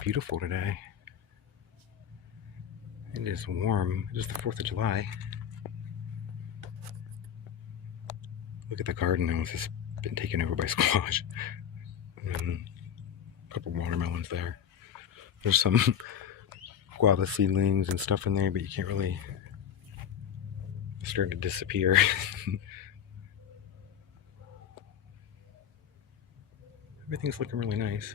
Beautiful today. It is warm. It is the 4th of July. Look at the garden now. It's just been taken over by squash. And a couple watermelons there. There's some guava seedlings and stuff in there, but you can't really... It's starting to disappear. Everything's looking really nice.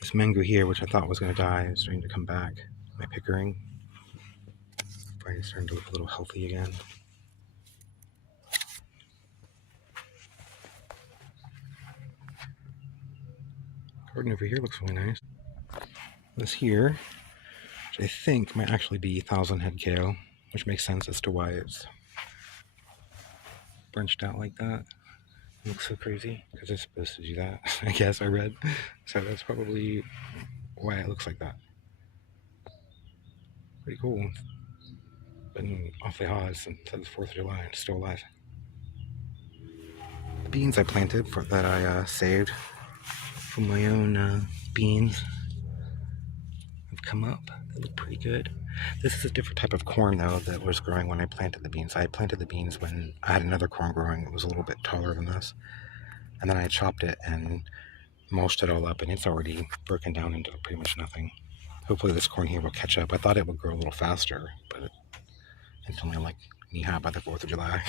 This mango here, which I thought was going to die, is starting to come back. My pickering. Finally starting to look a little healthy again. Garden over here looks really nice. This here, which I think might actually be 1,000 head kale, which makes sense as to why it's branched out like that. It looks so crazy because it's supposed to do that. I guess I read, so that's probably why it looks like that. Pretty cool. Been awfully hot since the 4th of July and still alive. The beans I planted that I saved from my own beans have come up. They look pretty good. This is a different type of corn though that was growing when I planted the beans. I planted the beans when I had another corn growing that was a little bit taller than this. And then I chopped it and mulched it all up, and it's already broken down into pretty much nothing. Hopefully this corn here will catch up. I thought it would grow a little faster, but it's only like knee-high by the 4th of July.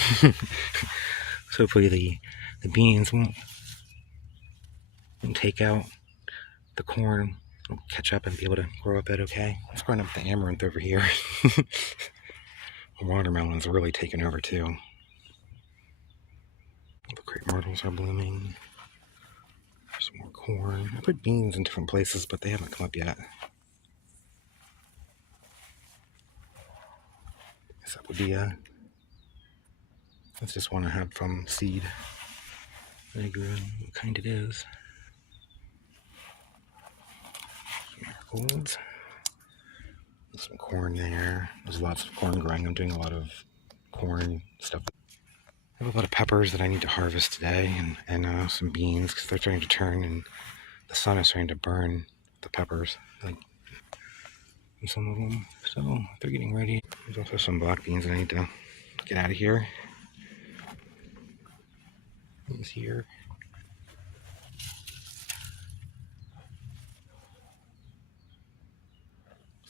So hopefully the beans won't take out the corn. It'll catch up and be able to grow a bit okay. It's growing up the amaranth over here. The watermelons are really taking over too. The crepe myrtles are blooming. Some more corn. I put beans in different places, but they haven't come up yet. Guess that would be that's just one I had from seed that I grew in. What kind it is. Some marigolds. Some corn there. There's lots of corn growing. I'm doing a lot of corn stuff. I have a lot of peppers that I need to harvest today, and some beans because they're starting to turn, and the sun is starting to burn the peppers, like some of them. So they're getting ready. There's also some black beans that I need to get out of here. These here.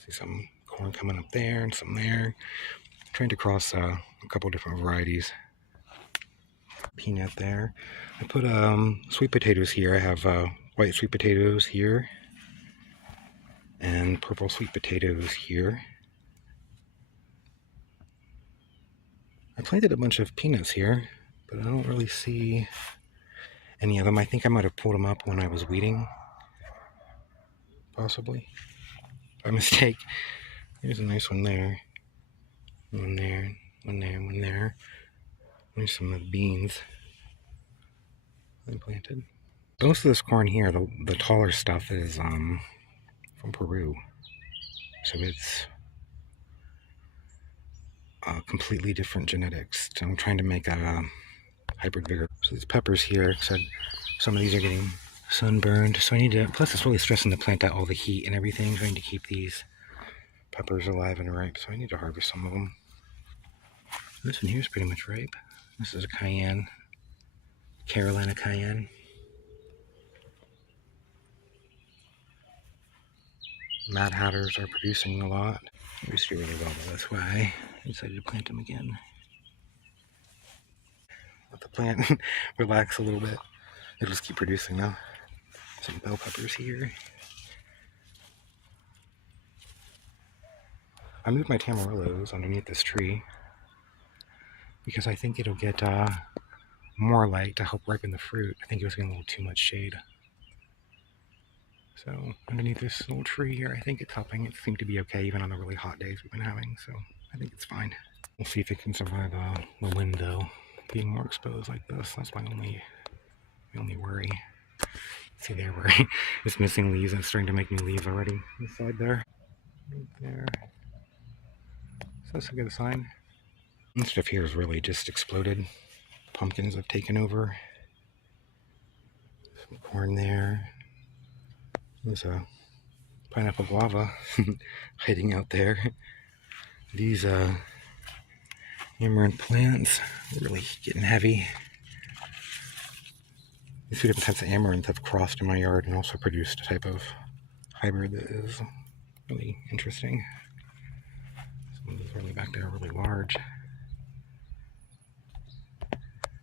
See some corn coming up there and some there. I'm trying to cross a couple different varieties. Peanut there. I put sweet potatoes here. I have white sweet potatoes here and purple sweet potatoes here. I planted a bunch of peanuts here, but I don't really see any of them. I think I might have pulled them up when I was weeding, possibly by mistake. There's a nice one there, one there, one there, one there. There's some of the beans I planted. Most of this corn here, the taller stuff, is from Peru, so it's completely different genetics. So I'm trying to make a hybrid vigor. So these peppers here, said some of these are getting sunburned, so I need to, plus it's really stressing to plant out all the heat and everything, trying to keep these peppers alive and ripe, so I need to harvest some of them. This one here is pretty much ripe. This is a cayenne, Carolina cayenne. Mad Hatters are producing a lot. They used to do really well, but that's why I decided to plant them again. Let the plant relax a little bit. It'll just keep producing now. Some bell peppers here. I moved my tamarillos underneath this tree because I think it'll get more light to help ripen the fruit. I think it was getting a little too much shade. So underneath this little tree here, I think it's helping. It seemed to be okay even on the really hot days we've been having, so I think it's fine. We'll see if it can survive the wind though. Being more exposed like this, that's my only worry. See there where it's missing leaves, and it's starting to make new leaves already on the side there. Right there. So that's a good sign. This stuff here is really just exploded. Pumpkins have taken over. Some corn there. There's a pineapple guava hiding out there. These amaranth plants are really getting heavy. These two different types of amaranth have crossed in my yard and also produced a type of hybrid that is really interesting. Some of those early back there are really large.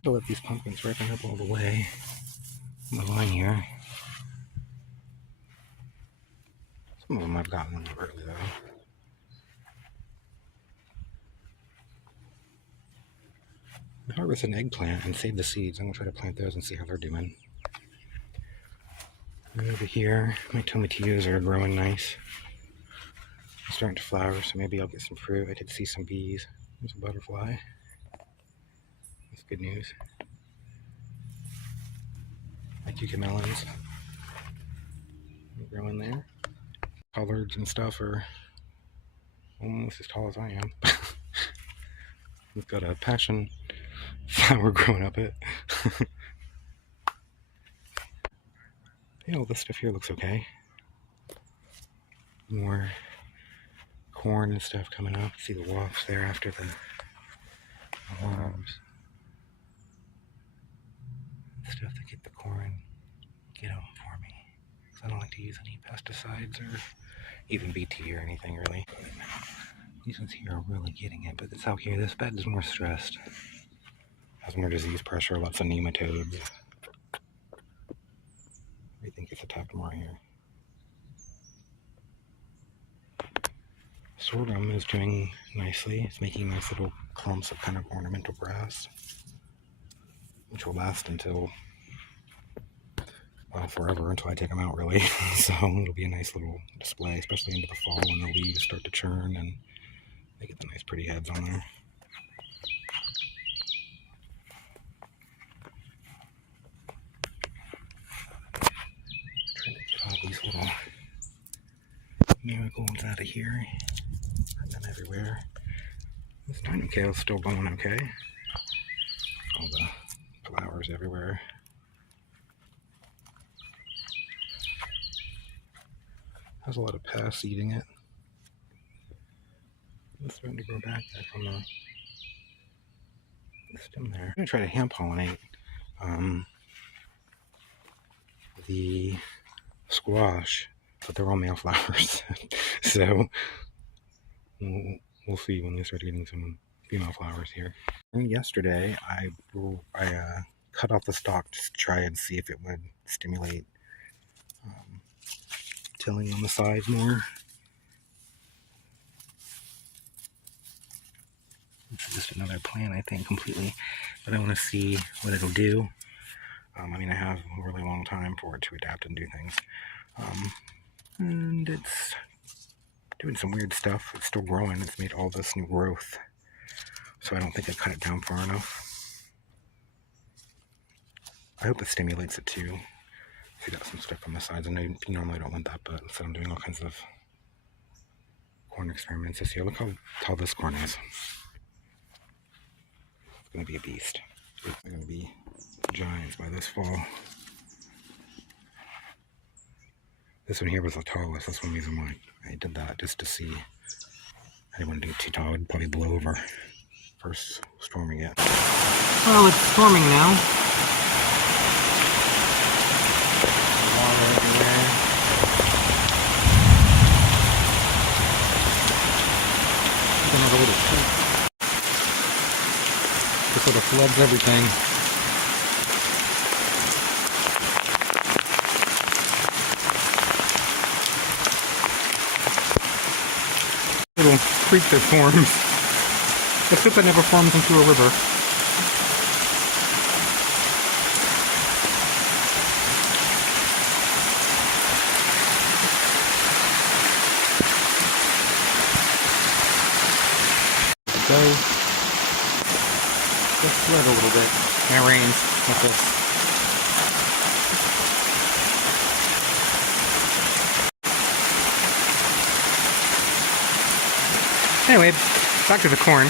I'll let these pumpkins ripen up all the way on the line here. Some of them I've gotten a little early though. I harvest an eggplant and save the seeds. I'm going to try to plant those and see how they're doing. And over here, my tomatillos are growing nice. They're starting to flower, so maybe I'll get some fruit. I did see some bees. There's a butterfly. That's good news. My cucamelons are growing there. Collards and stuff are almost as tall as I am. We've got a passion flower growing up it. Yeah, all this stuff here looks okay. More corn and stuff coming up. See the wafts there after the worms. Stuff to get the corn, get them for me. Because I don't like to use any pesticides or even BT or anything really. These ones here are really getting it, but it's out here. This bed is more stressed. Has more disease pressure, lots of nematodes. Everything gets attacked more here. Sorghum is doing nicely. It's making nice little clumps of kind of ornamental grass, which will last until, well, forever until I take them out really. So it'll be a nice little display, especially into the fall when the leaves start to churn and they get the nice pretty heads on there. Trying to get all these little marigolds out of here. And then everywhere. This tiny kale's still going okay. All the flowers everywhere. Has a lot of pests eating it. It's starting to grow back there from the stem there. I'm going to try to hand pollinate the squash, but they're all male flowers. So we'll see when they start getting some female flowers here. And yesterday I cut off the stalk just to try and see if it would stimulate tilling on the sides more. This is just another plant, I think, completely, but I want to see what it'll do. I mean, I have a really long time for it to adapt and do things. And it's doing some weird stuff. It's still growing. It's made all this new growth. So I don't think I cut it down far enough. I hope it stimulates it too. See, got some stuff on the sides. I know you normally don't want that, but so I'm doing all kinds of corn experiments this year. Look how tall this corn is. It's going to be a beast. It's going to be giants by this fall. This one here was the tallest. That's one reason why I did that, just to see. I didn't want to get too tall. It'd probably blow over. First storm we get. Well, it's storming now. Water everywhere. Another little creek. This sort of floods everything. Little creek that forms. Let's hope it never forms into a river. So, just flood a little bit. Now it rains like this. Anyway, back to the corn.